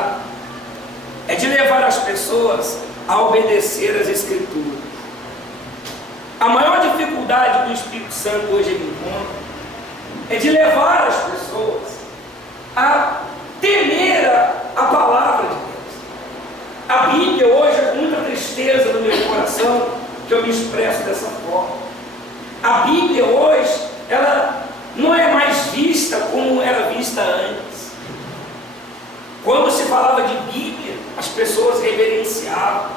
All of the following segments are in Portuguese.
Santo é de levar as pessoas a obedecer às Escrituras. A maior dificuldade do Espírito Santo hoje ele encontra é de levar as pessoas a temer a palavra de Deus. A Bíblia hoje é com muita tristeza no meu coração que eu me expresso dessa forma. A Bíblia hoje, ela não é mais vista como era vista antes. Quando se falava de Bíblia, as pessoas reverenciavam,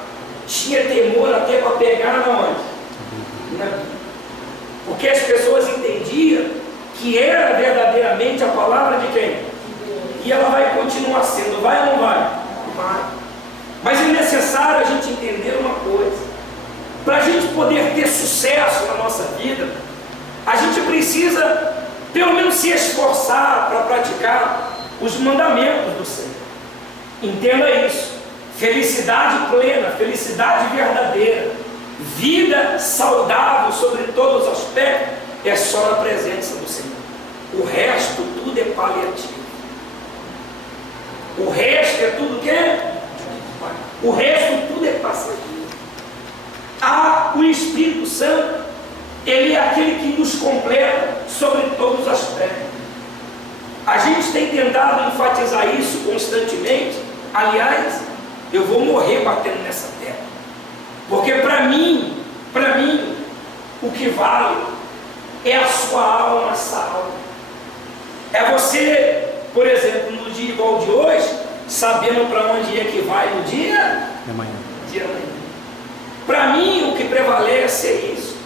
tinha temor até para pegar na onde? Na Bíblia. Porque as pessoas entendiam que era verdadeiramente a palavra de quem? E ela vai continuar sendo, vai ou não vai? Vai. Mas é necessário a gente entender uma coisa: para a gente poder ter sucesso na nossa vida, a gente precisa pelo menos se esforçar para praticar os mandamentos do Senhor. Entenda isso: felicidade plena, felicidade verdadeira, vida saudável sobre todos os aspectos, é só na presença do Senhor. O resto tudo é paliativo. O resto é tudo o quê? O resto tudo é passageiro. O Espírito Santo, ele é aquele que nos completa sobre todos os aspectos. A gente tem tentado enfatizar isso constantemente. Aliás, eu vou morrer batendo nessa tecla, porque para mim, o que vale é a sua alma salva. É você, por exemplo, no dia igual de hoje, sabendo para onde é que vai no dia de amanhã. Para mim, o que prevalece é isso.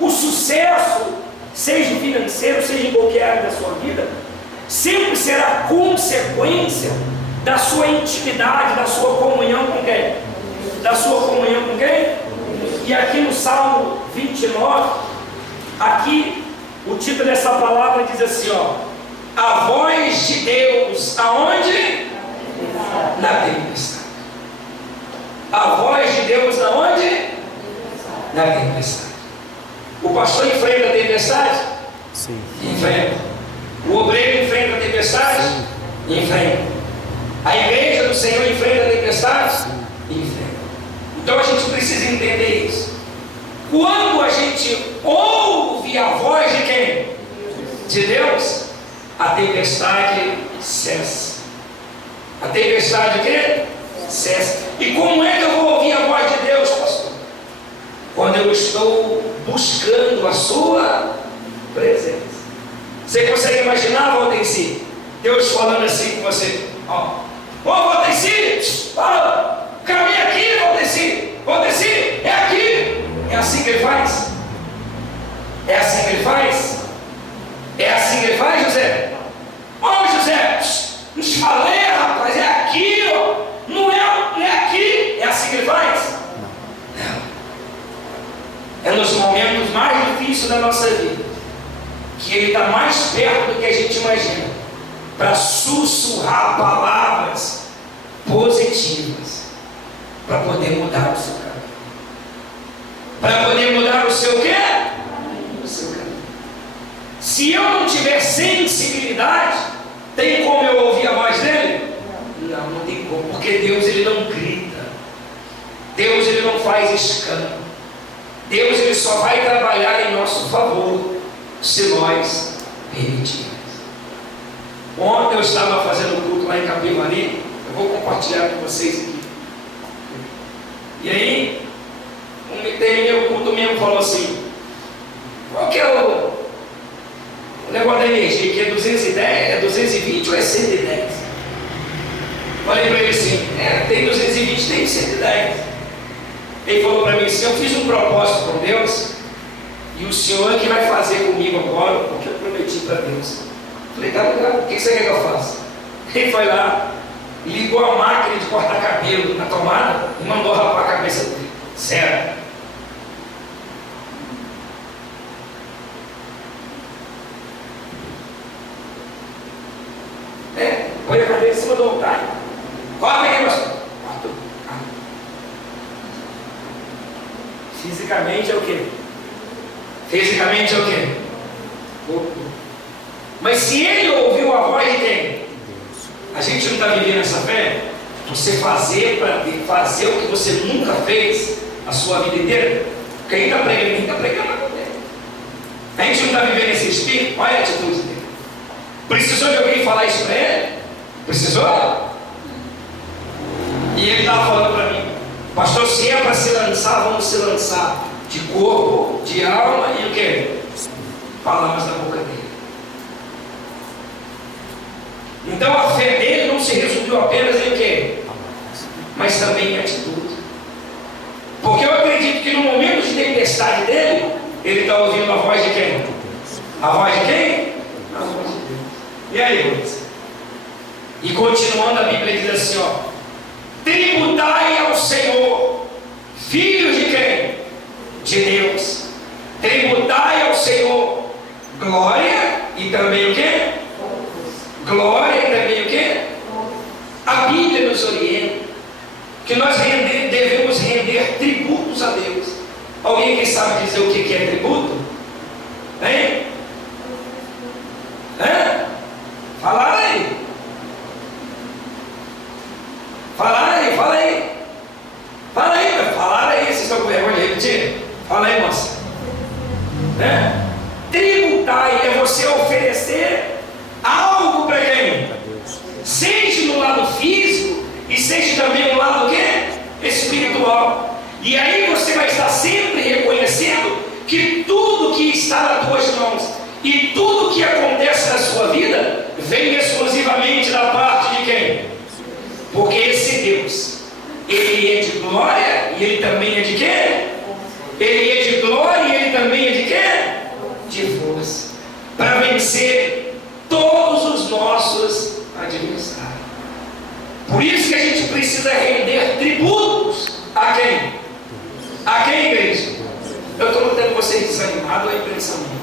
O sucesso, seja financeiro, seja em qualquer área da sua vida, sempre será consequência da sua intimidade, da sua comunhão com quem? Da sua comunhão com quem? E aqui no Salmo 29, aqui o título dessa palavra diz assim, ó: a voz de Deus, aonde? Na tempestade. A voz de Deus aonde? Na tempestade. O pastor enfrenta a tempestade? Sim. Enfrenta. O obreiro enfrenta a tempestade? Sim. Enfrenta. A igreja do Senhor enfrenta a tempestade? Sim. Enfrenta. Então a gente precisa entender isso. Quando a gente ouve a voz de quem? De Deus, a tempestade cessa. A tempestade o quê? Cessa. E como é que eu vou ouvir a voz de Deus, pastor? Quando eu estou buscando a sua presença. Você consegue imaginar, Valdenci, Deus falando assim com você: ó, Valdenci, fala, caminha aqui, Valdenci, Valdenci, é aqui. É assim que ele faz? É assim que ele faz? É assim que ele faz, José? Ó, José, nos falei, rapaz, é aqui, ó. Não é aqui. É assim que ele faz? Não. É nos momentos mais difíceis da nossa vida que ele está mais perto do que a gente imagina, para sussurrar palavras positivas, para poder mudar o seu caminho. Para poder mudar o seu quê? O seu caminho. Se eu não tiver sensibilidade, tem como eu ouvir a voz dele? Não, não tem como, porque Deus ele não grita. Deus ele não faz escândalo. Deus ele só vai trabalhar em nosso favor se nós permitirmos. Ontem eu estava fazendo culto lá em Capivari. Eu vou compartilhar com vocês aqui. E aí, terminei o culto mesmo, falou assim: qual que é o negócio da energia? Que é 210, é 220 ou é 110? Falei para ele assim: tem 220, tem 110. Ele falou para mim assim: eu fiz um propósito com Deus, e o Senhor é que vai fazer comigo agora, porque eu prometi para Deus. Falei: tá ligado, o que você quer que eu faça? Ele foi lá, ligou a máquina de cortar cabelo na tomada e mandou rapar a cabeça dele. Sério. Põe a cabeça em cima do altar. Corta aqui, pastor. Fisicamente é o quê? Fisicamente é o quê? Mas se ele ouviu a voz de quem? A gente não está vivendo essa fé? Você fazer o que você nunca fez a sua vida inteira. Quem está pregando a poder. A gente não está vivendo esse espírito. Olha a atitude dele. Precisou de alguém falar isso para ele? Precisou? E ele estava falando para mim: pastor, se é para se lançar, vamos se lançar de corpo, de alma e o que? Palavras da boca dele. Então a fé dele não se resumiu apenas em o quê? Mas também em atitude. Porque eu acredito que no momento de tempestade dele, ele está ouvindo a voz de quem? A voz de quem? A voz de Deus. E aí, Luiz? E continuando, a Bíblia diz assim, ó: tributai ao Senhor, filhos de quem? De Deus. Tributai ao Senhor glória e também o quê? Glória e também o quê? A Bíblia nos orienta que nós devemos render tributos a Deus. Alguém que sabe dizer o que é tributo? Hein? Hã? Fala aí. Fala aí. Fala aí, vocês estão com vergonha de repetir? Fala aí, moça. Tributar é você oferecer algo para quem? Seja no lado físico e seja também no lado quê? Espiritual. E aí você vai estar sempre reconhecendo que tudo que está nas tuas mãos e tudo que acontece na sua vida vem exclusivamente da parte de quem? Porque esse Deus, ele é de glória e ele também é de quê? Ele é de glória e ele também é de quê? De força. Para vencer todos os nossos adversários. Por isso que a gente precisa render tributos a quem? A quem, igreja? Eu estou notando vocês desanimados ou é impressão minha?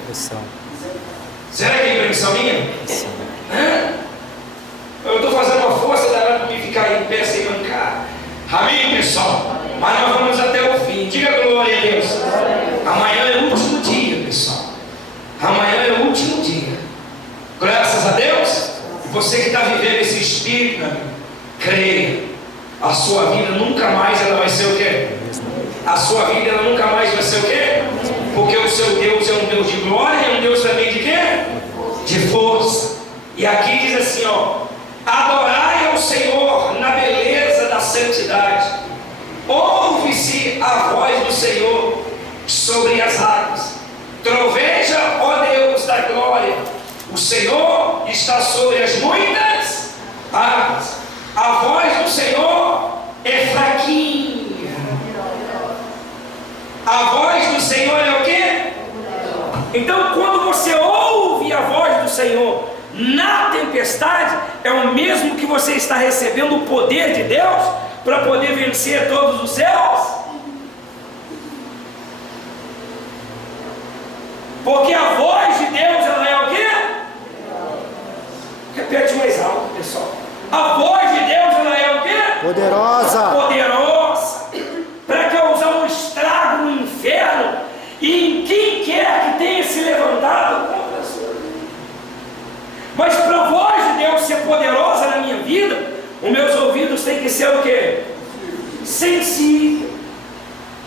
Será que é impressão minha? Eu estou fazendo uma força danada para me ficar em pé sem mancar. Amém, pessoal? Mas nós vamos até o fim. Diga glória a Deus. Amanhã é o último dia, pessoal. Amanhã é o último dia. Graças a Deus. Você que está vivendo esse espírito, creia. A sua vida nunca mais ela vai ser o quê? A sua vida ela nunca mais vai ser o quê? Porque o seu Deus é um Deus de glória e é um Deus também de quê? De força. E aqui diz assim, ó: adorai ao Senhor na beleza da santidade. Ouve-se a voz do Senhor sobre as águas. Troveja, ó Deus da glória. O Senhor está sobre as muitas águas. A voz do Senhor é fraquinha. A voz do Senhor é o quê? Então, quando você ouve a voz do Senhor na tempestade, é o mesmo que você está recebendo o poder de Deus para poder vencer todos os seus. Porque a voz de Deus, ela é o quê? Repete mais alto, pessoal. A voz de Deus, ela é o quê? Poderosa. Poderosa. Para causar um estrago no inferno e em quem quer que tenha se levantado contra a sua vida. Mas para a voz de Deus ser poderosa na minha vida, os meus ouvidos têm que ser o quê? Sensível.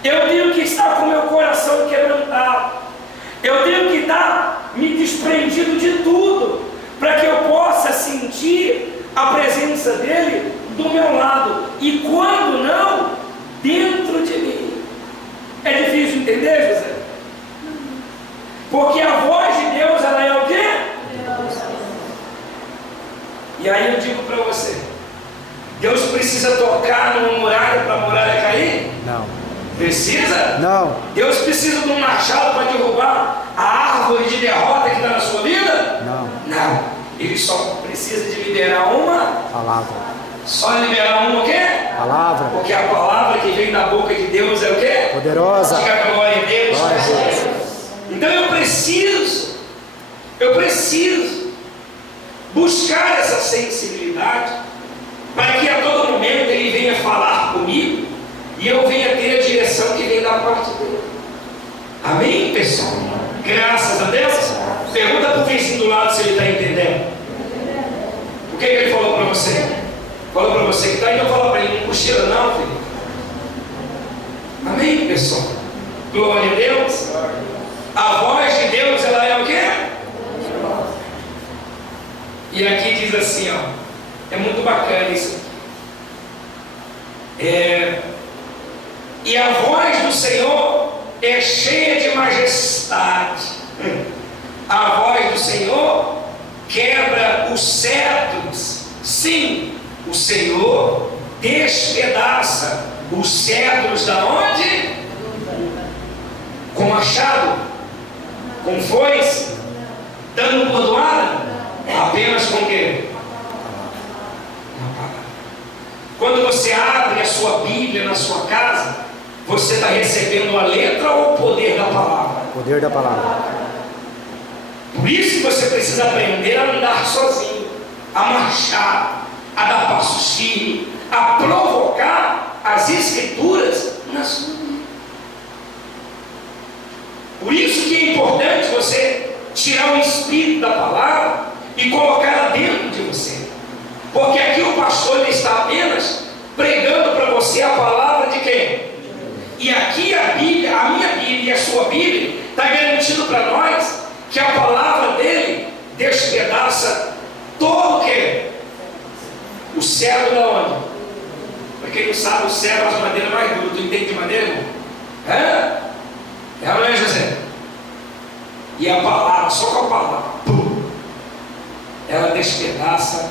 Eu tenho que estar com o meu coração quebrantado. Eu tenho que estar me desprendido de tudo, para que eu possa sentir a presença dele do meu lado. E quando não, dentro de mim. É difícil entender, José? Porque a voz de Deus, ela é o quê? E aí eu digo para você: Deus precisa tocar numa muralha para a muralha cair? Não. Precisa? Não. Deus precisa de um machado para derrubar a árvore de derrota que está na sua vida? Não. Não. Ele só precisa de liberar uma Palavra. Só liberar uma o quê? Palavra. Porque a palavra que vem da boca de Deus é o quê? Poderosa. Diga glória a Deus. Glória a Deus. Então eu preciso buscar essa sensibilidade para que a todo momento ele venha falar comigo e eu venha ter a direção que vem da parte dele. Amém, pessoal? Graças a Deus. Pergunta para o vizinho do lado se ele está entendendo. O que ele falou para você? Fala para você que está, então fala para ele, não cochila não, filho. Amém, pessoal? Glória a Deus. A voz de Deus, ela é o quê? E aqui diz assim, ó, é muito bacana isso aqui. E a voz do Senhor é cheia de majestade. A voz do Senhor quebra os cedros. Sim, o Senhor despedaça os cedros da onde? Com machado, com foice, dando bordoada, apenas com o quê? Uma palavra. Quando você abre a sua Bíblia na sua casa, você está recebendo a letra ou o poder da palavra? Poder da palavra. Por isso que você precisa aprender a andar sozinho, a marchar, a dar passos firmes, a provocar as Escrituras na sua vida. Por isso que é importante você tirar o espírito da palavra e colocá-la dentro de você. Porque aqui o pastor ele está apenas pregando para você a palavra de quem? E aqui a Bíblia, a minha Bíblia e a sua Bíblia está garantindo para nós que a palavra dele despedaça todo o quê? O cedro da onde? Para quem não sabe, o cedro é as madeiras mais duras. Tu entende de madeira, irmão? É ou não é, José? E a palavra, só com a palavra, pum, ela despedaça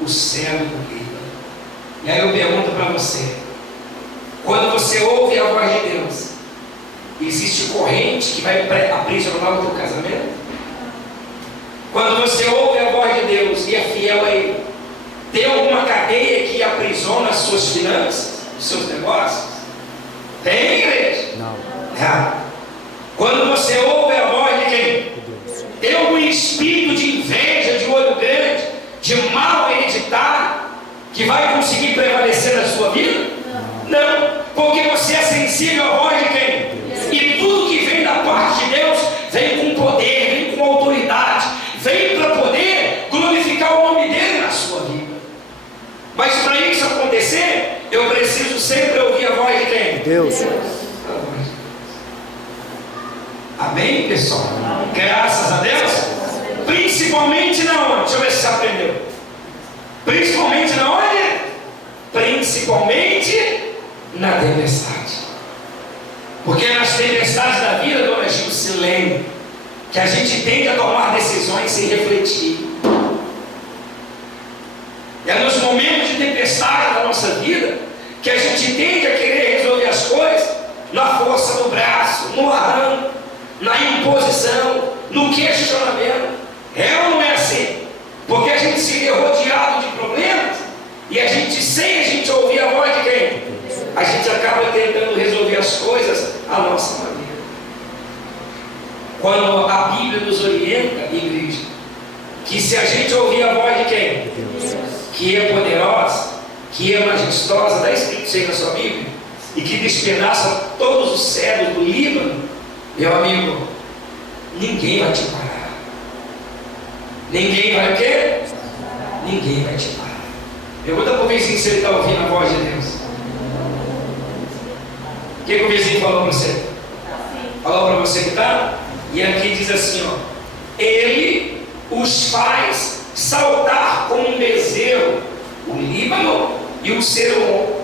o cedro do Líbano. E aí eu pergunto para você, quando você ouve a voz de Deus, existe corrente que vai aprisionar o teu casamento? Quando você ouve a voz de Deus e é fiel a Ele, tem alguma cadeia que aprisiona as suas finanças, os seus negócios? Tem, igreja? Não. Quando você ouve a voz de quem? Tem algum espírito de inveja, de olho grande, de mal hereditário, que vai conseguir prevalecer na sua vida? Não, porque você é sensível à voz de quem? E tudo que vem da parte de Deus vem com poder, vem com autoridade, vem para poder glorificar o nome dele na sua vida. Mas para isso acontecer, eu preciso sempre ouvir a voz de quem? Deus. Amém, pessoal? Graças a Deus. Principalmente na onde? Deixa eu ver se você aprendeu. Principalmente na onde? Principalmente na tempestade. Porque nas tempestades da vida, dona Gil, se lembre que a gente tende a tomar decisões sem refletir. É nos momentos de tempestade da nossa vida que a gente tende a querer resolver as coisas na força do braço, no arranco, na imposição, no questionamento. É ou não é assim? Porque a gente se vê rodeado de problemas e a gente, sem a gente ouvir a voz de quem? A gente acaba tentando resolver as coisas à nossa maneira. Quando a Bíblia nos orienta, igreja, que se a gente ouvir a voz de quem? Que é poderosa, que é majestosa, dá escrito aí na sua Bíblia, e que despedaça todos os cedros do Líbano, meu amigo, ninguém vai te parar. Ninguém vai o quê? Ninguém vai te parar. Pergunta para o vizinho se ele está ouvindo a voz de Deus. O que o vizinho falou para você? Falou para você que está? E aqui diz assim, ó: ele os faz saltar como um bezerro, o Líbano e o Serom,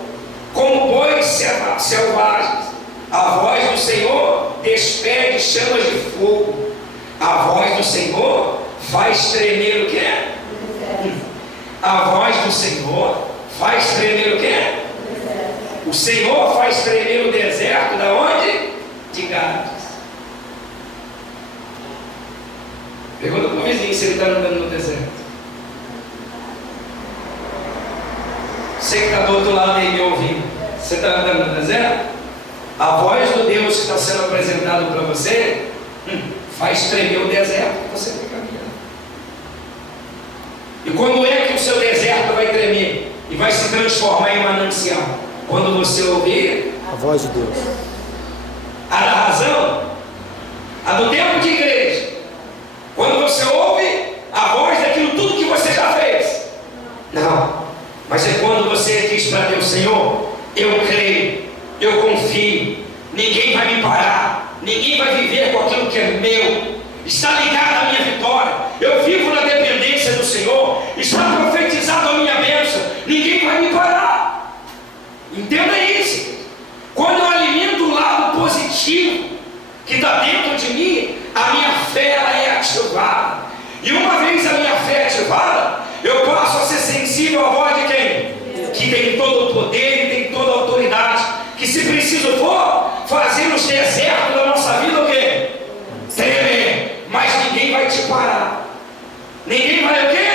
como bois selvagens. A voz do Senhor despede chamas de fogo. A voz do Senhor faz tremer o quê? A voz do Senhor faz tremer o quê? O Senhor faz tremer o deserto da onde? De Gades. Pergunta para o vizinho se ele está andando no deserto. Você que está do outro lado aí me ouvindo, você está andando no deserto? A voz do Deus que está sendo apresentado para você faz tremer o deserto que você está caminhando. E quando é que o seu deserto vai tremer e vai se transformar em manancial? Quando você ouvir a voz de Deus. A da razão, a do tempo de igreja. Quando você ouve a voz daquilo tudo que você já fez. Não, mas é quando você diz para Deus: Senhor, eu creio, eu confio, ninguém vai me parar, ninguém vai viver com aquilo que é meu, está ligado à minha vitória, eu vivo na dependência do Senhor, está profetizado a minha bênção, ninguém vai me parar. Entenda isso. Quando eu alimento o lado positivo que está dentro de mim, a minha fé ela é ativada. E uma vez a minha fé é ativada, eu passo a ser sensível à voz de quem? Que tem todo o poder e tem toda a autoridade. Que se preciso for, fazer os desertos da nossa vida o quê? Tremer. Mas ninguém vai te parar. Ninguém vai o quê?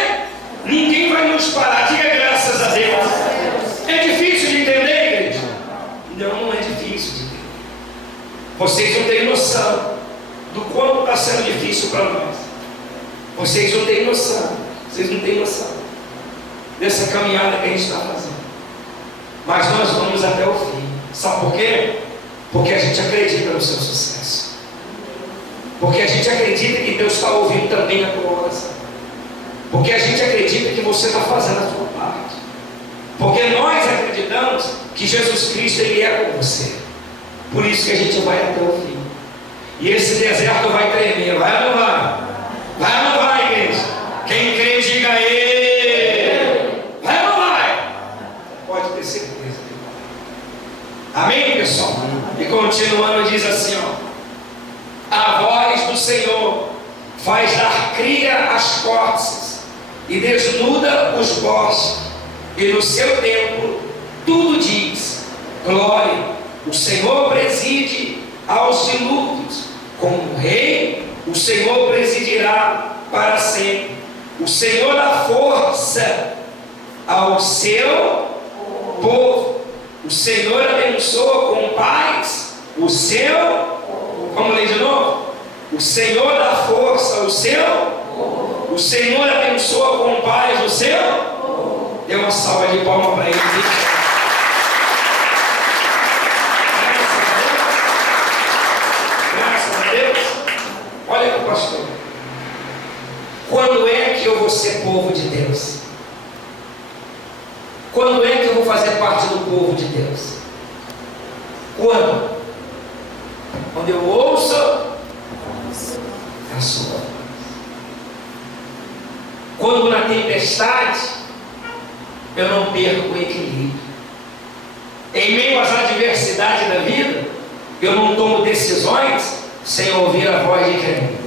Ninguém vai nos parar. Diga graças a Deus. É difícil de entender, igreja? Não é difícil de entender. Vocês não têm noção do quanto está sendo difícil para nós. Vocês não têm noção. Vocês não têm noção dessa caminhada que a gente está fazendo. Mas nós vamos até o fim. Sabe por quê? Porque a gente acredita no seu sucesso. Porque a gente acredita que Deus está ouvindo também a tua oração. Porque a gente acredita que você está fazendo a sua parte. Porque nós acreditamos que Jesus Cristo Ele é com você. Por isso que a gente vai até o fim. E esse deserto vai tremer. Vai ou não vai? Vai ou não vai, igreja? Quem crê, diga Ele. Vai ou não vai? Pode ter certeza que vai. Amém, pessoal? E continuando diz assim, ó: a voz do Senhor faz dar cria às cortes e desnuda os bosques, e no seu templo tudo diz glória. O Senhor preside aos dilúvios, como rei, o Senhor presidirá para sempre. O Senhor dá força ao seu povo. O Senhor abençoa com paz o seu. Vamos ler de novo? O Senhor dá força ao seu. O Senhor abençoa com paz o seu. Dê uma salva de palmas para ele. Olha para o pastor. Quando é que eu vou ser povo de Deus? Quando é que eu vou fazer parte do povo de Deus? Quando? Quando eu ouço a sua voz. Quando na tempestade eu não perco o equilíbrio. Em meio às adversidades da vida, eu não tomo decisões sem ouvir a voz de quem?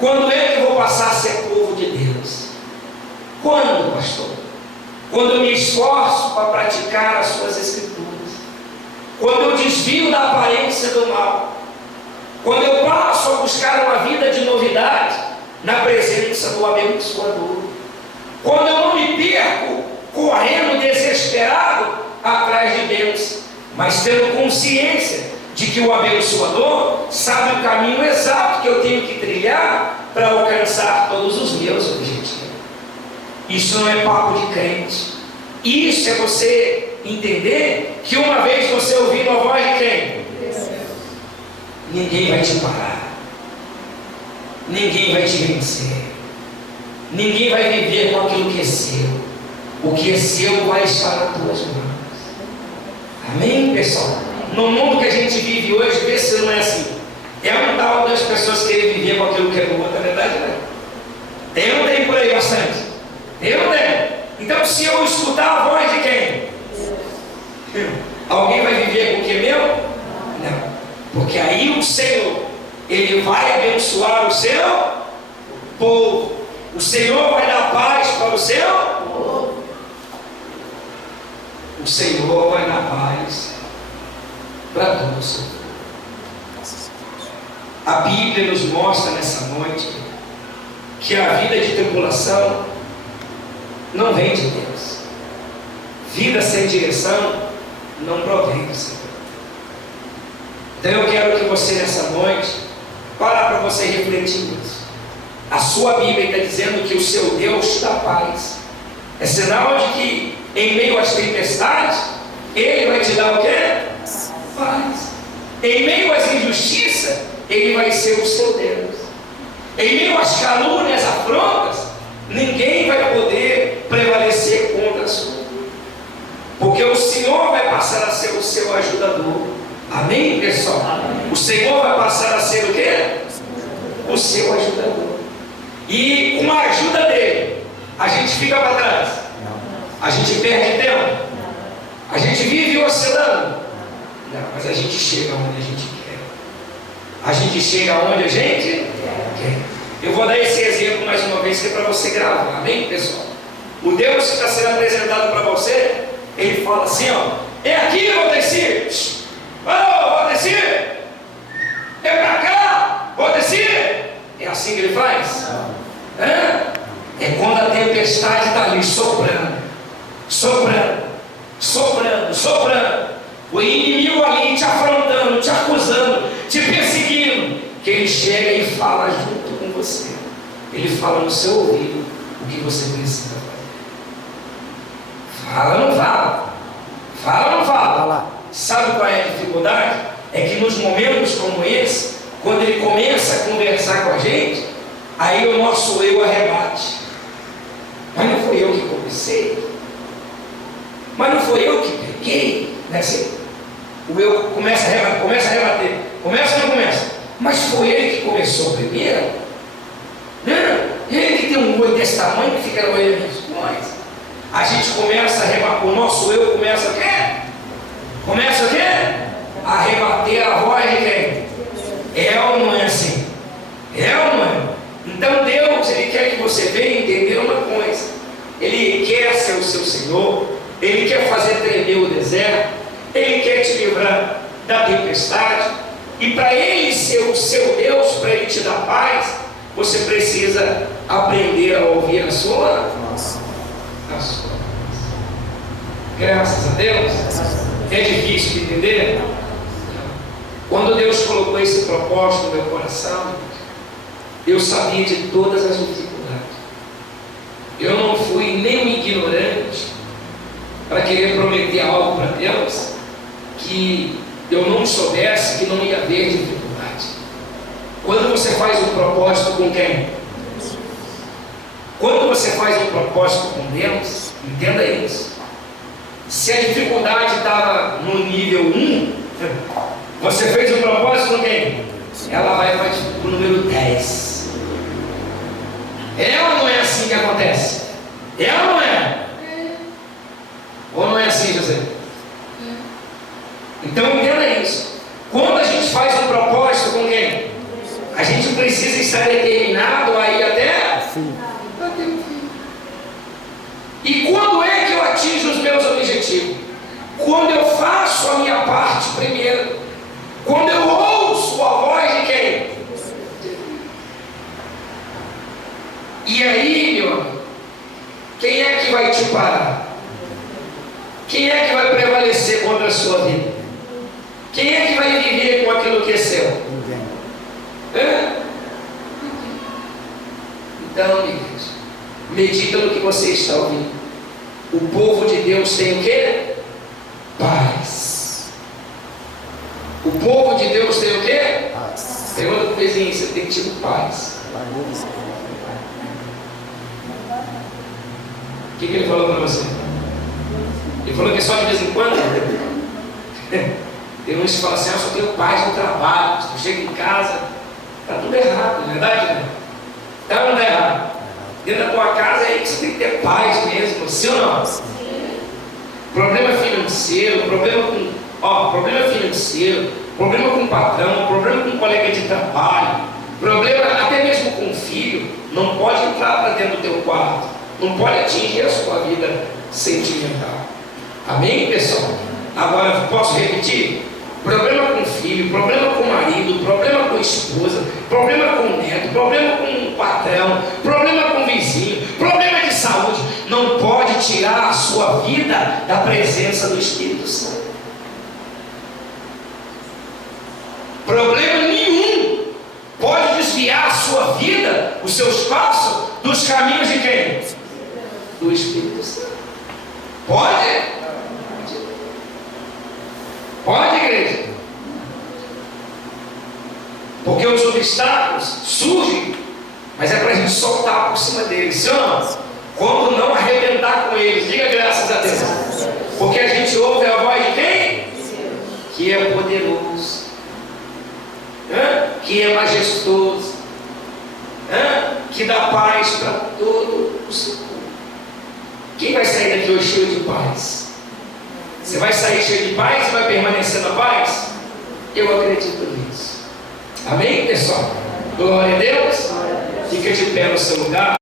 Quando é que eu vou passar a ser povo de Deus? Quando, pastor? Quando eu me esforço para praticar as suas escrituras. Quando eu desvio da aparência do mal. Quando eu passo a buscar uma vida de novidade na presença do abençoador. Quando eu não me perco correndo desesperado atrás de Deus, mas tendo consciência de que o abençoador sabe o caminho exato que eu tenho que trilhar para alcançar todos os meus objetivos. Isso não é papo de crente. Isso é você entender que uma vez você ouvindo a voz de quem? Ninguém vai te parar. Ninguém vai te vencer. Ninguém vai viver com aquilo que é seu. O que é seu vai estar nas tuas mãos. Amém, pessoal? No mundo que a gente vive hoje, vê se não é assim. É um tal das pessoas querem viver com aquilo que é do outro, é verdade, não é? Tem ou não tem por aí bastante? Tem ou não tem? Então, se eu escutar a voz de quem? Alguém vai viver com o que é meu? Não. Porque aí o Senhor, Ele vai abençoar o seu povo. O Senhor vai dar paz para o seu povo. O Senhor vai dar paz para todo o seu povo. A Bíblia nos mostra nessa noite que a vida de tribulação não vem de Deus. Vida sem direção não provém do Senhor. Então eu quero que você nessa noite parar para você refletir nisso. A sua Bíblia está dizendo que o seu Deus dá paz. É sinal de que em meio às tempestades Ele vai te dar o quê? Paz. Em meio às injustiças Ele vai ser o seu Deus. Em meio às calúnias, afrontas, ninguém vai poder prevalecer passar a ser o seu ajudador. Amém, pessoal? Amém. O Senhor vai passar a ser o quê? O seu ajudador. E com a ajuda dele, a gente fica para trás. A gente perde tempo. A gente vive oscilando. Não, mas a gente chega onde a gente quer. A gente chega onde a gente quer. Eu vou dar esse exemplo mais uma vez que é para você gravar. Amém, pessoal? O Deus que está sendo apresentado para você, ele fala assim, ó: é aqui, Valdecir. Ô, Valdecir, é para cá, Valdecir. É assim que ele faz? É quando a tempestade está ali soprando, soprando, soprando, soprando, o inimigo ali te afrontando, te acusando, te perseguindo, que ele chega e fala junto com você. Ele fala no seu ouvido o que você precisa fazer. Fala ou não fala? Fala ou não fala? Sabe qual é a dificuldade? É que nos momentos como esse, quando ele começa a conversar com a gente, aí o nosso eu arrebate. Mas não foi eu que comecei. Mas não foi eu que peguei. Né? Assim, o eu começa a rebater. Começa ou não começa? Mas foi ele que começou primeiro. Não, ele que tem um olho desse tamanho que fica olhando as coisas. A gente começa a rebater. O nosso eu começa o quê? Começa o quê? A rebater a voz de quem? É ou não é assim? É ou não é? Então Deus, ele quer que você venha entender uma coisa. Ele quer ser o seu Senhor. Ele quer fazer tremer o deserto. Ele quer te livrar da tempestade. E para ele ser o seu Deus, para ele te dar paz, você precisa aprender a ouvir a sua voz. Graças a Deus. É difícil de entender? Quando Deus colocou esse propósito no meu coração, eu sabia de todas as dificuldades. Eu não fui nem um ignorante para querer prometer algo para Deus que eu não soubesse que não ia haver dificuldade. Quando você faz um propósito com quem? Quando você faz um propósito com Deus, entenda isso. Se a dificuldade estava no nível 1, você fez um propósito com quem? Ela vai para o número 10. É ou não é assim que acontece? É ou não é? Ou não é assim, José? Então entenda isso. Quando a gente faz um propósito com quem? A gente precisa estar determinado a ir até o fim. E quando é que eu atinjo os meus objetivos? Quando eu faço a minha parte primeiro. Quando eu ouço a voz de quem? E aí, meu amigo, quem é que vai te parar? Quem é que vai prevalecer contra a sua vida? Quem é que vai viver com aquilo que é seu? Então, amigos, medita no que você está ouvindo. O povo de Deus tem o quê? Paz. O povo de Deus tem o quê? Paz. Pergunta para o vizinho, você tem tido paz? O que ele falou para você? Ele falou que é só de vez em quando? Tem uns que falam assim, eu só tenho paz no trabalho. Se tu chega em casa, está tudo errado, não é verdade? Né? Tá ou não está errado? Dentro da tua casa é aí que você tem que ter paz mesmo, sim ou não? Sim. Problema financeiro, problema financeiro, problema com o patrão, problema com o colega de trabalho, problema até mesmo com o filho, não pode entrar para dentro do teu quarto, não pode atingir a sua vida sentimental. Amém, pessoal? Agora, posso repetir? Problema com o filho, problema com o marido, problema com a esposa, problema com o neto, problema com o patrão, problema com o vizinho, problema de saúde, não pode tirar a sua vida da presença do Espírito Santo. Problema nenhum pode desviar a sua vida, os seus passos, dos caminhos de quem? Do Espírito Santo. Pode? Pode, igreja? Porque os obstáculos surgem, mas é para a gente soltar por cima deles, sim ou não? Como não arrebentar com eles? Diga graças a Deus. Porque a gente ouve a voz de quem? que é majestoso, que dá paz para todo o seu corpo. Quem vai sair daqui hoje cheio de paz? Você vai sair cheio de paz e vai permanecer na paz? Eu acredito nisso. Amém, pessoal? Glória a Deus. Fica de pé no seu lugar.